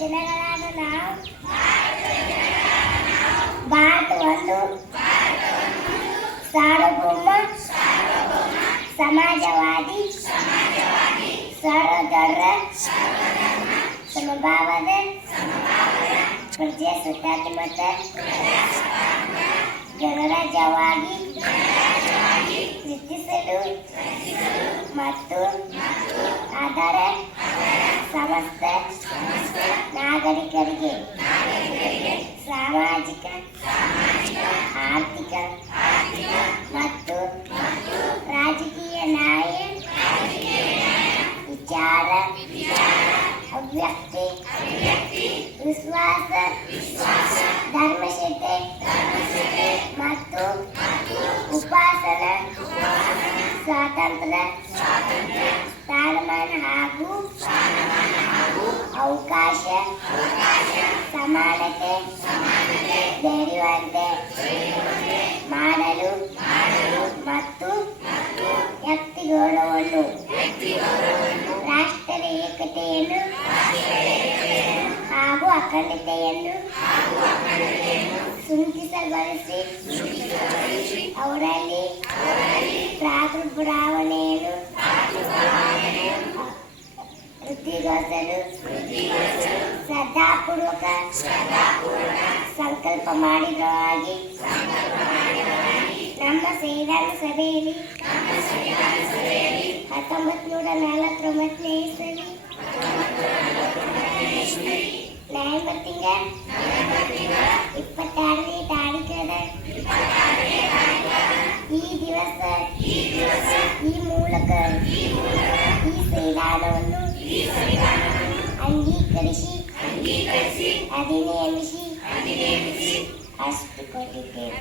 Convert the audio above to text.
ಜನಗಳಾದ ನಾವು ಭಾರತವನ್ನು ಸಾರ್ವಭೌಮ ಸಮಾಜವಾದಿ ಸರ್ವಧರ್ಮ ಸಮಭಾವದ ಪ್ರಜಾಸತ್ತಾತ್ಮಕ ಗಣರಾಜ್ಯವಾಗಿ ರಚಿಸಲು ಮತ್ತು ಅದರ ಸಮಸ್ತ ನಾಗರಿಕರಿಗೆ ಸಾಮಾಜಿಕ ಆರ್ಥಿಕ ಮತ್ತು ರಾಜಕೀಯ ನ್ಯಾಯ ವಿಚಾರ ಅಭಿವ್ಯಕ್ತಿ ವಿಶ್ವಾಸ ಧರ್ಮಶೀಲತೆ ಮತ್ತು ಉಪಾಸನಾ ಸ್ವಾತಂತ್ರ್ಯ ಸ್ಥಾನಮಾನ ಹಾಗೂ ಅವಕಾಶ ಸಮಾನತೆ ದೊರೆಯುವಂತೆ ಮಾಡಲು ಮತ್ತು ವ್ಯಕ್ತಿ ಗೌರವವನ್ನು ರಾಷ್ಟ್ರದ ಏಕತೆಯನ್ನು ಹಾಗೂ ಅಖಂಡತೆಯನ್ನು ಸುನಿಶ್ಚಿತಗೊಳಿಸಿ ಅವರಲ್ಲಿ ಪ್ರಾದುರ್ಭಾವನೆಯನ್ನು ವೃದ್ಧಿಗೊಳಿಸಲು ಶ್ರದ್ಧಾಪೂರ್ವಕ ಸಂಕಲ್ಪ ಮಾಡಿದವಾಗಿ ನಮ್ಮ ಸಂವಿಧಾನ ಸಭೆಯಲ್ಲಿ 1949ನೇ ಇಸವಿ ನವೆಂಬರ್ ತಿಂಗಳ 26ನೇ ತಾರೀಖದ ಈ ದಿವಸ ಈ ಮೂಲಕ ಈ ಸಂವಿಧಾನವನ್ನು ಅಂಗೀಕರಿಸಿ ಅಧಿನಿಯಮಿಸಿ ಅಷ್ಟು ಕೊಟ್ಟಿದ್ದೇವೆ.